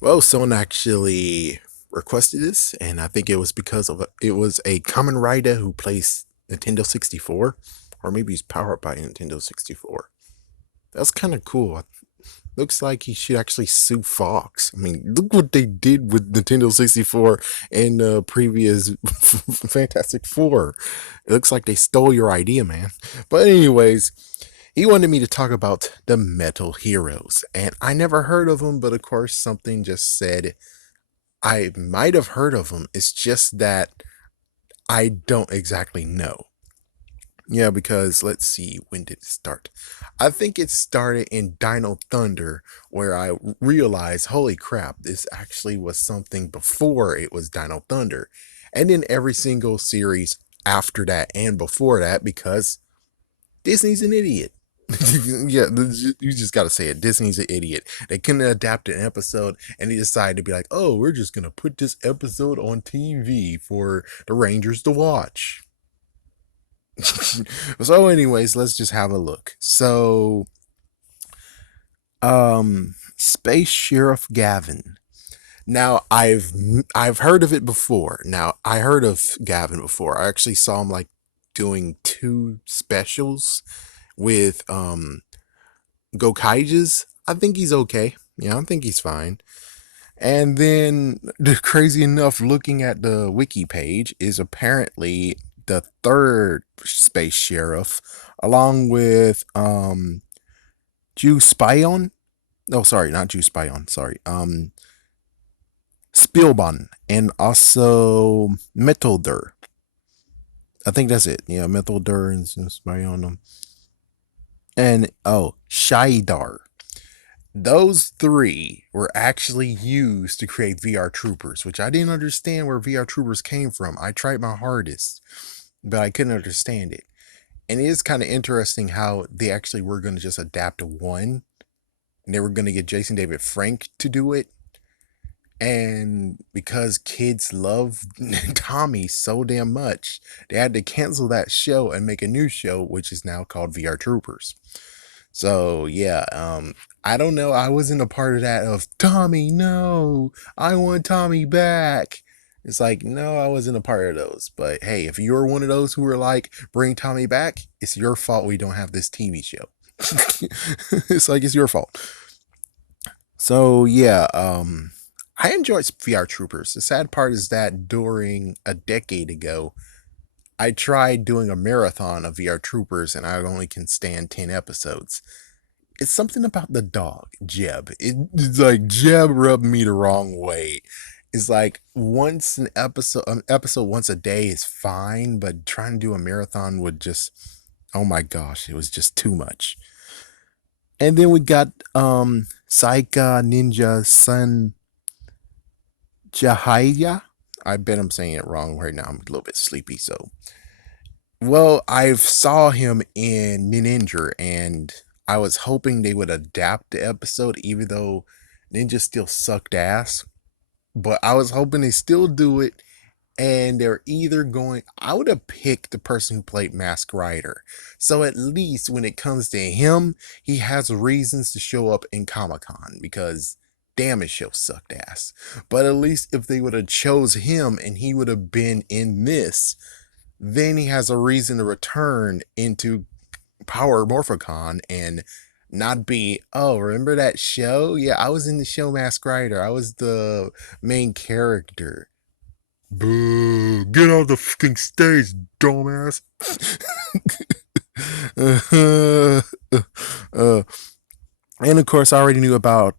Well, someone actually requested this, and I think it was because it was a common writer who plays Nintendo 64, or maybe he's powered by Nintendo 64. That's kind of cool. Looks like he should actually sue Fox. I mean, look what they did with Nintendo 64 and previous Fantastic Four. It looks like they stole your idea, man. But anyways, he wanted me to talk about the Metal Heroes, and I never heard of them, but of course something just said I might have heard of them. It's just that I don't exactly know. Yeah, because let's see, when did it start? I think it started in Dino Thunder, where I realized, holy crap, this actually was something before it was Dino Thunder. And then every single series after that and before that, because Disney's an idiot. Yeah, you just gotta say it. Disney's an idiot. They couldn't adapt an episode, and they decided to be like, "Oh, we're just gonna put this episode on TV for the Rangers to watch." So, anyways, let's just have a look. So, Space Sheriff Gavin. Now, I've heard of it before. Now, I heard of Gavin before. I actually saw him like doing two specials with Gokaiges. I think he's okay. Yeah, I think he's fine. And then the crazy enough, looking at the wiki page is apparently the third space sheriff, along with Jew Spion. No, sorry, not Jew Spion. Sorry, Spielban, and also Methalder. I think that's it. Yeah, Methalder and Spion. And oh, Shaidar. Those three were actually used to create VR Troopers, which I didn't understand where VR Troopers came from. I tried my hardest, but I couldn't understand it. And it is kind of interesting how they actually were going to just adapt to one, and they were going to get Jason David Frank to do it. And because kids love Tommy so damn much, they had to cancel that show and make a new show, which is now called VR Troopers. So yeah, I don't know. I wasn't a part of that of Tommy, no, I want Tommy back. It's like, no, I wasn't a part of those. But hey, if you're one of those who are like, bring Tommy back, it's your fault we don't have this TV show. It's like it's your fault. So yeah, I enjoyed VR Troopers. The sad part is that during a decade ago, I tried doing a marathon of VR Troopers and I only can stand 10 episodes. It's something about the dog, Jeb. It's like Jeb rubbed me the wrong way. It's like once an episode once a day is fine, but trying to do a marathon would just, oh my gosh, it was just too much. And then we got Saika Ninja Sun Jahaya. I bet I'm saying it wrong right now. I'm a little bit sleepy, so well, I saw him in Ninja, and I was hoping they would adapt the episode, even though Ninja still sucked ass. But I was hoping they still do it, and they're either going. I would have picked the person who played Mask Rider, so at least when it comes to him, he has reasons to show up in Comic Con because damn, his show sucked ass. But at least if they would have chose him and he would have been in this, then he has a reason to return into Power Morphicon and not be, oh, remember that show? Yeah, I was in the show Mask Rider. I was the main character. Boo! Get off the fucking stage, dumbass. uh, and of course, I already knew about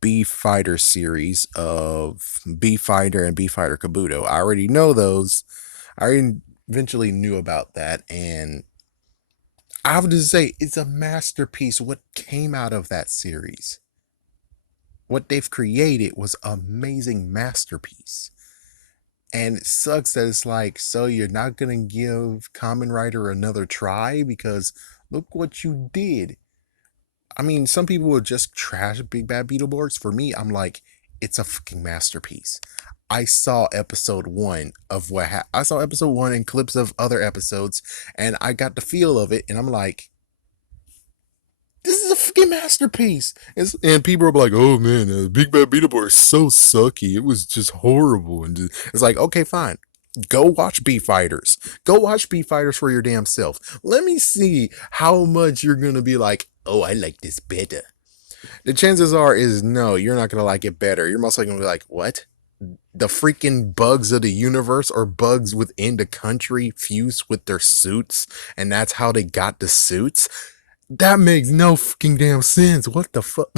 B Fighter series of B Fighter and B Fighter Kabuto. I already know those. I already eventually knew about that, and I have to say it's a masterpiece. What came out of that series, what they've created, was amazing masterpiece. And it sucks that it's like, so you're not gonna give Kamen Rider another try because look what you did. I mean, some people will just trash Big Bad Beetleborgs. For me, I'm like, it's a fucking masterpiece. I saw episode one of I saw episode one and clips of other episodes, and I got the feel of it, and I'm like, This is a fucking masterpiece. And people are like, oh man, Big Bad Beetleborg is so sucky. It was just horrible. And it's like, okay, fine. Go watch Beat Fighters. Go watch Beat Fighters for your damn self. Let me see how much you're gonna be like, oh, I like this better. The chances are is no, you're not gonna like it better. You're most likely gonna be like, what? The freaking bugs of the universe or bugs within the country fused with their suits, and that's how they got the suits. That makes no fucking damn sense. What the fuck?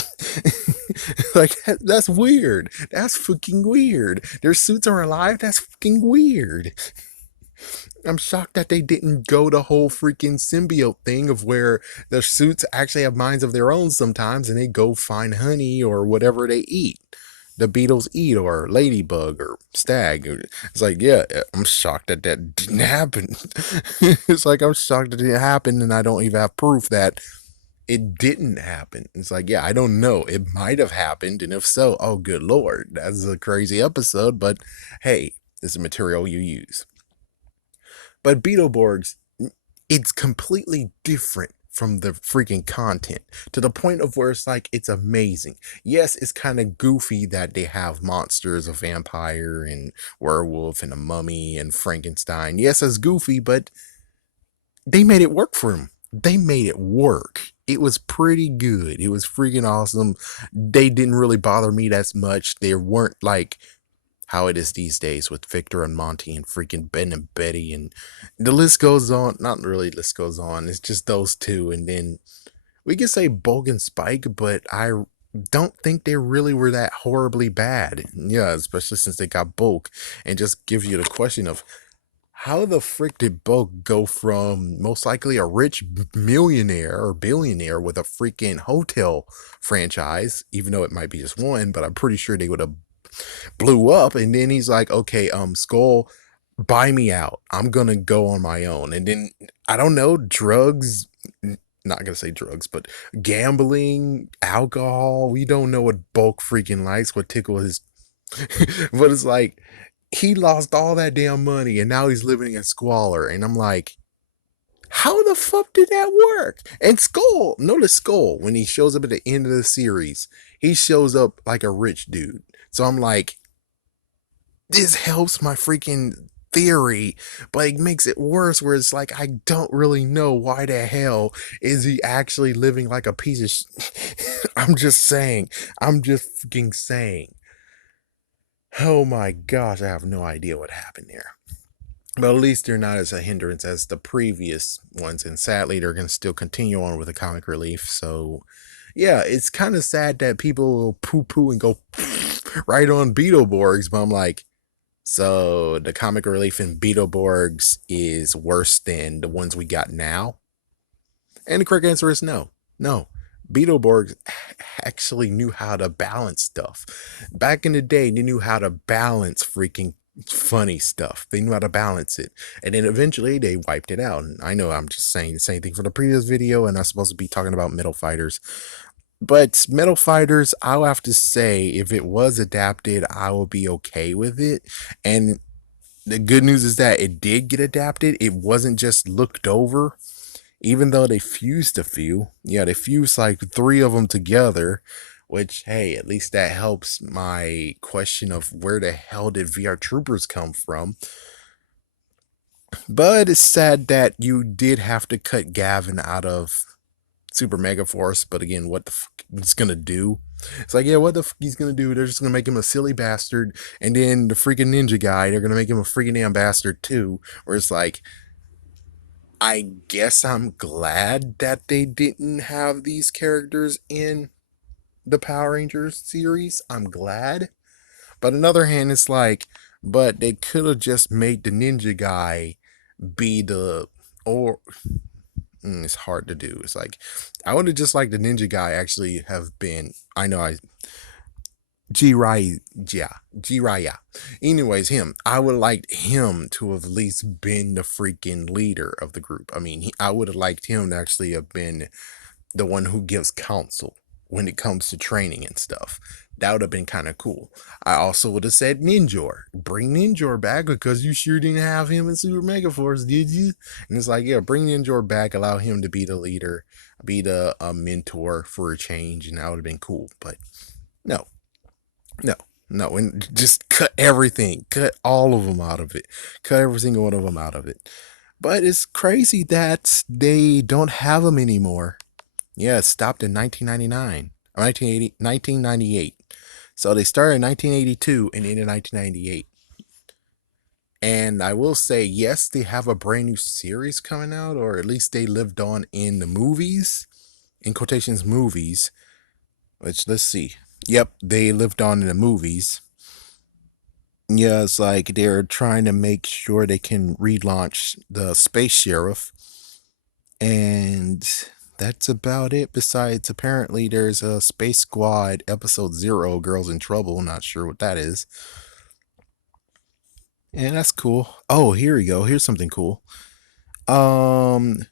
Like, that's weird. That's fucking weird. Their suits are alive. That's fucking weird. I'm shocked that they didn't go the whole freaking symbiote thing of where their suits actually have minds of their own sometimes and they go find honey or whatever they eat. The beetles eat, or ladybug or stag. It's like, yeah, I'm shocked that that didn't happen. It's like, I'm shocked that it didn't happen and I don't even have proof that it didn't happen. It's like, yeah, I don't know. It might have happened. And if so, oh, good Lord, that's a crazy episode. But hey, this is material you use. But Beetleborgs, it's completely different from the freaking content to the point of where it's like it's amazing. Yes, it's kind of goofy that they have monsters, a vampire and werewolf and a mummy and Frankenstein. Yes, it's goofy, but they made it work for them. They made it work. It was pretty good. It was freaking awesome. They didn't really bother me that much. They weren't like how it is these days with Victor and Monty and freaking Ben and Betty, and the list goes on. Not really, list goes on. It's just those two, and then we could say Bulk and Spike, but I don't think they really were that horribly bad. Yeah, especially since they got Bulk, and just gives you the question of how the frick did Bulk go from most likely a rich millionaire or billionaire with a freaking hotel franchise, even though it might be just one, but I'm pretty sure they would have blew up. And then he's like, okay, Skull, buy me out. I'm gonna go on my own. And then I don't know, drugs, not gonna say drugs, but gambling, alcohol. We don't know what Bulk freaking likes, what tickle his but it's like he lost all that damn money and now he's living in squalor. And I'm like, how the fuck did that work? And Skull, notice Skull, when he shows up at the end of the series, he shows up like a rich dude. So I'm like, this helps my freaking theory, but it makes it worse where it's like, I don't really know why the hell is he actually living like a piece of I'm just saying. I'm just fucking saying. Oh my gosh, I have no idea what happened there. But at least they're not as a hindrance as the previous ones, and sadly, they're going to still continue on with the comic relief. So, yeah, it's kind of sad that people will poo poo and go right on Beetleborgs, but I'm like, so the comic relief in Beetleborgs is worse than the ones we got now? And the correct answer is no. No. Beetleborgs actually knew how to balance stuff. Back in the day, they knew how to balance freaking funny stuff. They knew how to balance it. And then eventually they wiped it out. And I know I'm just saying the same thing for the previous video, and I'm supposed to be talking about Metal Fighters. But Metal Fighters, I'll have to say, if it was adapted, I will be okay with it. And the good news is that it did get adapted. It wasn't just looked over, even though they fused a few. Yeah, they fused like 3 of them together, which, hey, at least that helps my question of where the hell did VR Troopers come from. But it's sad that you did have to cut Gavin out of Super Mega Force. But again, what the fuck he's gonna do? It's like, yeah, what the fuck he's gonna do? They're just gonna make him a silly bastard, and then the freaking ninja guy, they're gonna make him a freaking damn bastard too. Where it's like, I guess I'm glad that they didn't have these characters in the Power Rangers series. I'm glad. But on the other hand, it's like, but they could have just made the ninja guy be the, or it's hard to do. It's like, I would have just liked the ninja guy actually have been, I know I, Jiraiya, Jiraiya. Anyways, him. I would have liked him to have at least been the freaking leader of the group. I mean, I would have liked him to actually have been the one who gives counsel when it comes to training and stuff. That would have been kind of cool. I also would have said Ninjor. Bring Ninjor back because you sure didn't have him in Super Mega Force, did you? And it's like, yeah, bring Ninjor back, allow him to be the leader, be the mentor for a change, and that would have been cool. But no, no, no, and just cut everything, cut all of them out of it, cut every single one of them out of it. But it's crazy that they don't have them anymore. Yeah, it stopped in 1999, 1980, 1998. So they started in 1982 and ended in 1998. And I will say, yes, they have a brand new series coming out, or at least they lived on in the movies, in quotations, movies. Which, let's see. Yep, they lived on in the movies. Yeah, it's like they're trying to make sure they can relaunch the Space Sheriff. And that's about it. Besides, apparently, there's a Space Squad episode 0, Girls in Trouble. Not sure what that is. And that's cool. Oh, here we go. Here's something cool. Um,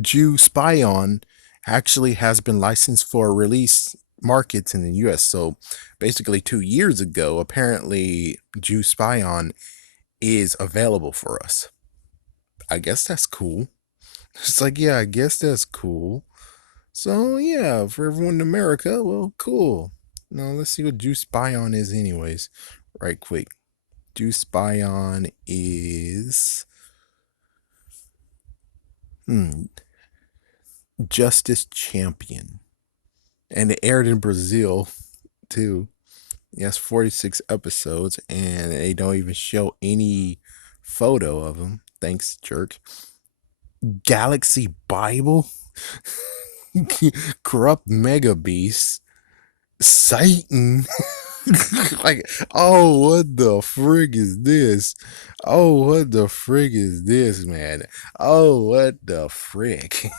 Jew Spy On actually has been licensed for release markets in the US. So basically, 2 years ago, apparently, Jew Spy On is available for us. I guess that's cool. It's like, yeah, I guess that's cool. So yeah, for everyone in America, well, cool. Now let's see what Juice Spy On is, anyways. Right quick. Juice Spy On is hmm, Justice Champion. And it aired in Brazil too. Yes, 46 episodes, and they don't even show any photo of him. Thanks, jerk. Galaxy Bible? Corrupt Mega Beast? Satan? Like, oh, what the frig is this? Oh, what the frig is this, man? Oh, what the frig?